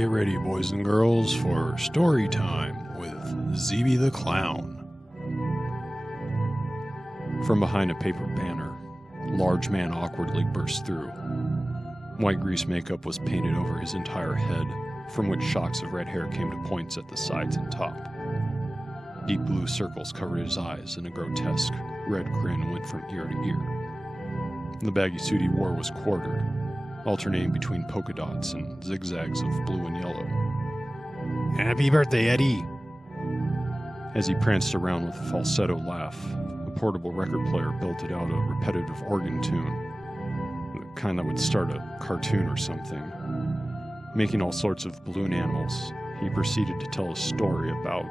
Get ready, boys and girls, for story time with Zeeby the Clown. From behind a paper banner, a large man awkwardly burst through. White grease makeup was painted over his entire head, from which shocks of red hair came to points at the sides and top. Deep blue circles covered his eyes, and a grotesque red grin went from ear to ear. The baggy suit he wore was quartered, alternating between polka dots and zigzags of blue and yellow. "Happy birthday, Eddie!" As he pranced around with a falsetto laugh, a portable record player belted out a repetitive organ tune, the kind that would start a cartoon or something. Making all sorts of balloon animals, he proceeded to tell a story about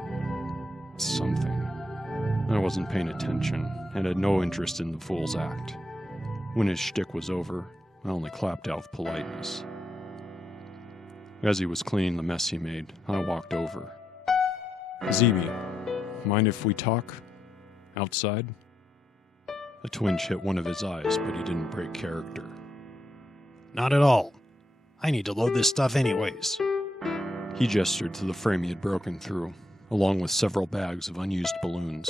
something. I wasn't paying attention and had no interest in the fool's act. When his shtick was over, I only clapped out of politeness. As he was cleaning the mess he made, I walked over. "Zeeby, mind if we talk? Outside?" A twinge hit one of his eyes, but he didn't break character. "Not at all. I need to load this stuff anyways." He gestured to the frame he had broken through, along with several bags of unused balloons.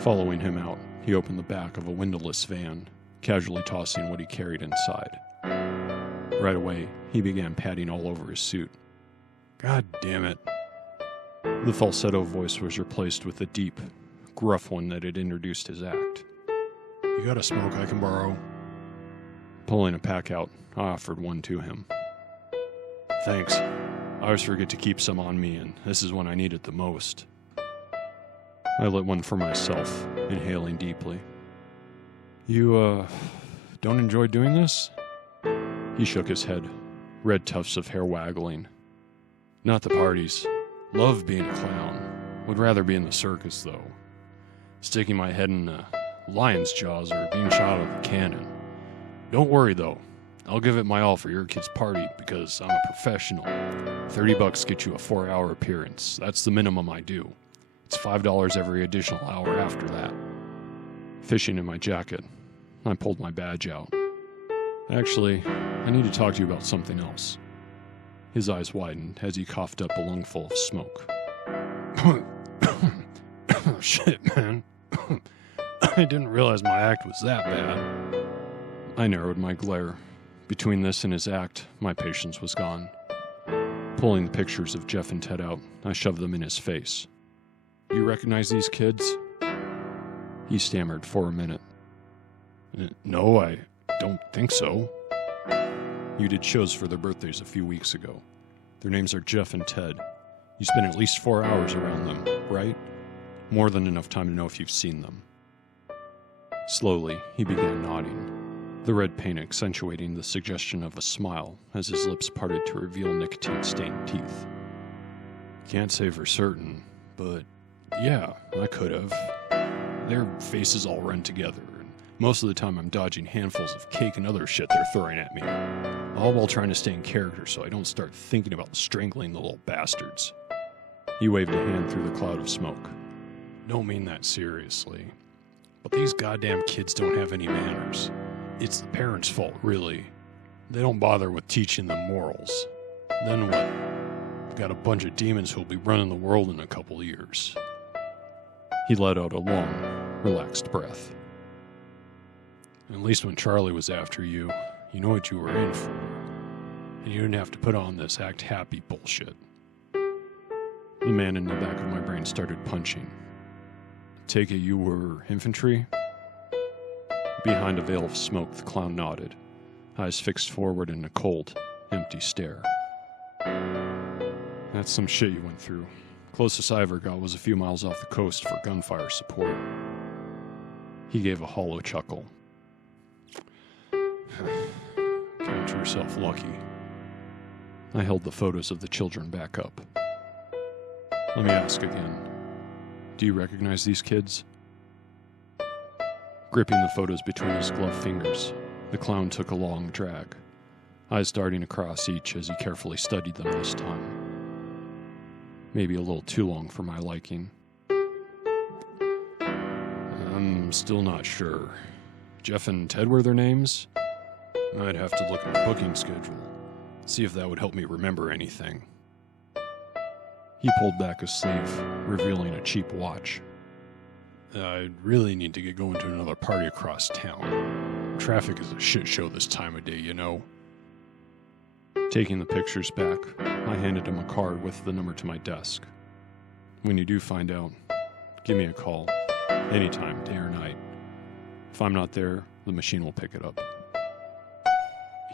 Following him out, he opened the back of a windowless van, casually tossing what he carried inside. Right away, he began patting all over his suit. "God damn it." The falsetto voice was replaced with the deep, gruff one that had introduced his act. "You got a smoke I can borrow?" Pulling a pack out, I offered one to him. "Thanks. I always forget to keep some on me, and this is when I need it the most." I lit one for myself, inhaling deeply. You, don't enjoy doing this?" He shook his head, red tufts of hair waggling. "Not the parties. Love being a clown. Would rather be in the circus, though. Sticking my head in a lion's jaws or being shot out of a cannon. Don't worry, though. I'll give it my all for your kid's party because I'm a professional. $30 gets you a 4-hour appearance. That's the minimum I do. It's $5 every additional hour after that." Fishing in my jacket, I pulled my badge out. "Actually, I need to talk to you about something else." His eyes widened as he coughed up a lungful of smoke. "Shit, man. I didn't realize my act was that bad." I narrowed my glare. Between this and his act, my patience was gone. Pulling the pictures of Jeff and Ted out, I shoved them in his face. "You recognize these kids?" He stammered for a minute. "No, I don't think so." "You did shows for their birthdays a few weeks ago. Their names are Jeff and Ted. You spent at least 4 hours around them, right? More than enough time to know if you've seen them." Slowly, he began nodding, the red paint accentuating the suggestion of a smile as his lips parted to reveal nicotine-stained teeth. "Can't say for certain, but yeah, I could have. Their faces all run together, and most of the time I'm dodging handfuls of cake and other shit they're throwing at me. All while trying to stay in character so I don't start thinking about strangling the little bastards." He waved a hand through the cloud of smoke. "Don't mean that seriously. But these goddamn kids don't have any manners. It's the parents' fault, really. They don't bother with teaching them morals. Then what? We've got a bunch of demons who'll be running the world in a couple years." He let out a long, relaxed breath. "At least when Charlie was after you, you know what you were in for. And you didn't have to put on this act happy bullshit." The man in the back of my brain started punching. "Take it you were infantry?" Behind a veil of smoke, the clown nodded, eyes fixed forward in a cold, empty stare. "That's some shit you went through. Closest I ever got was a few miles off the coast for gunfire support." He gave a hollow chuckle. "Count yourself lucky." I held the photos of the children back up. "Let me ask again. Do you recognize these kids?" Gripping the photos between his gloved fingers, the clown took a long drag, eyes darting across each as he carefully studied them this time. Maybe a little too long for my liking. "I'm still not sure. Jeff and Ted were their names? I'd have to look at the booking schedule. See if that would help me remember anything. He pulled back a sleeve, revealing a cheap watch. I really need to get going to another party across town. Traffic is a shit show this time of day, you know. Taking the pictures back, I handed him a card with the number to my desk. When you do find out, give me a call. Anytime, day or night. If I'm not there, the machine will pick it up.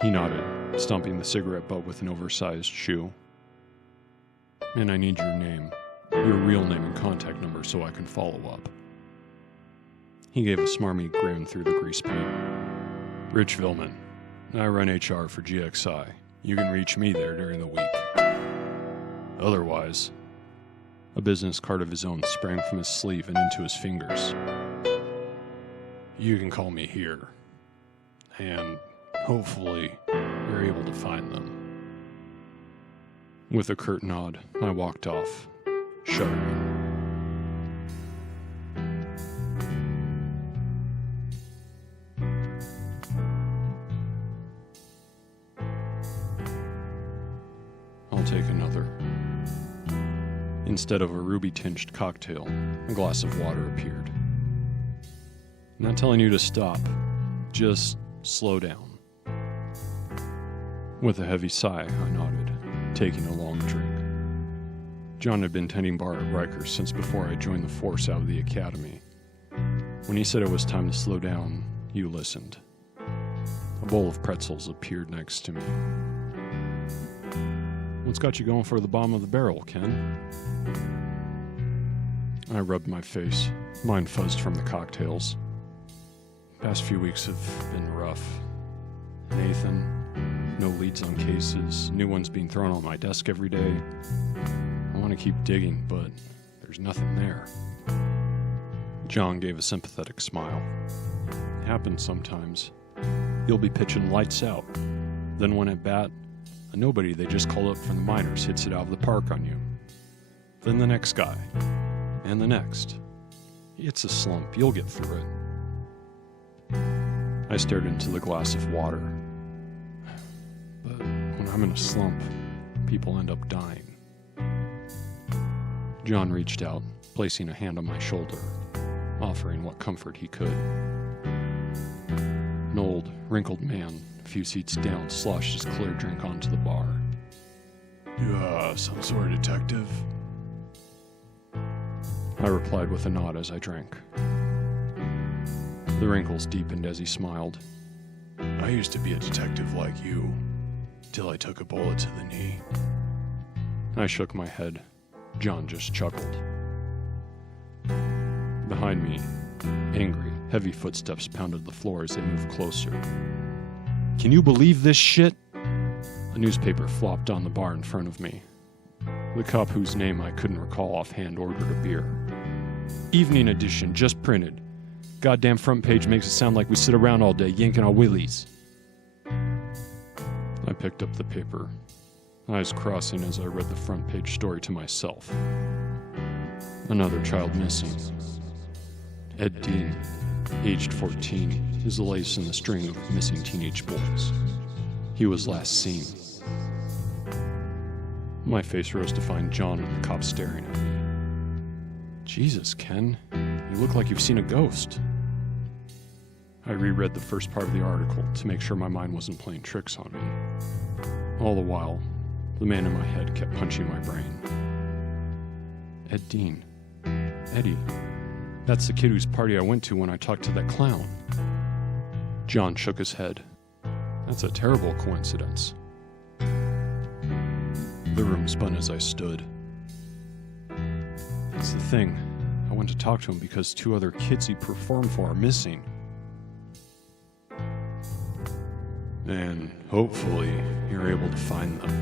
He nodded, stomping the cigarette butt with an oversized shoe. And I need your name, your real name and contact number so I can follow up. He gave a smarmy grin through the grease paint. Rich Villman. I run HR for GXI. You can reach me there during the week. Otherwise, a business card of his own sprang from his sleeve and into his fingers. You can call me here. And hopefully, you're able to find them. With a curt nod, I walked off, shuddering. I'll take another. Instead of a ruby-tinged cocktail, a glass of water appeared. Not telling you to stop, just slow down. With a heavy sigh, I nodded, taking a long drink. John had been tending bar at Rikers since before I joined the force out of the academy. When he said it was time to slow down, you listened. A bowl of pretzels appeared next to me. What's got you going for the bottom of the barrel, Ken? I rubbed my face, mind fuzzed from the cocktails. Past few weeks have been rough. Nathan, no leads on cases, new ones being thrown on my desk every day. I want to keep digging, but there's nothing there. John gave a sympathetic smile. It happens sometimes. You'll be pitching lights out. Then when at bat, a nobody they just called up from the minors hits it out of the park on you. Then the next guy. And the next. It's a slump. You'll get through it. I stared into the glass of water. But when I'm in a slump, people end up dying. John reached out, placing a hand on my shoulder, offering what comfort he could. An old, wrinkled man, a few seats down, sloshed his clear drink onto the bar. You, some sort of detective? I replied with a nod as I drank. The wrinkles deepened as he smiled. I used to be a detective like you, till I took a bullet to the knee. I shook my head. John just chuckled. Behind me, angry, heavy footsteps pounded the floor as they moved closer. Can you believe this shit? A newspaper flopped on the bar in front of me. The cop whose name I couldn't recall offhand ordered a beer. Evening edition, just printed. Goddamn front page makes it sound like we sit around all day yanking our willies. I picked up the paper, eyes crossing as I read the front page story to myself. Another child missing. Ed Dean, aged 14, is the latest in the string of missing teenage boys. He was last seen. My face rose to find John and the cop staring at me. Jesus, Ken, you look like you've seen a ghost. I reread the first part of the article to make sure my mind wasn't playing tricks on me. All the while, the man in my head kept punching my brain. Ed Dean. Eddie. That's the kid whose party I went to when I talked to that clown. John shook his head. That's a terrible coincidence. The room spun as I stood. That's the thing. I went to talk to him because 2 other kids he performed for are missing. And hopefully you're able to find them.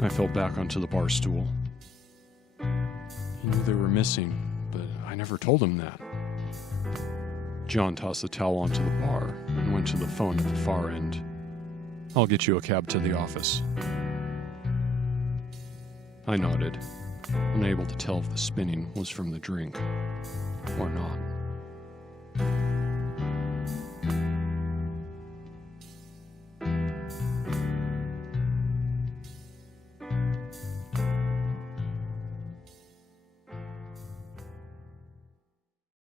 I fell back onto the bar stool. He knew they were missing, but I never told him that. John tossed the towel onto the bar and went to the phone at the far end. I'll get you a cab to the office. I nodded, unable to tell if the spinning was from the drink or not.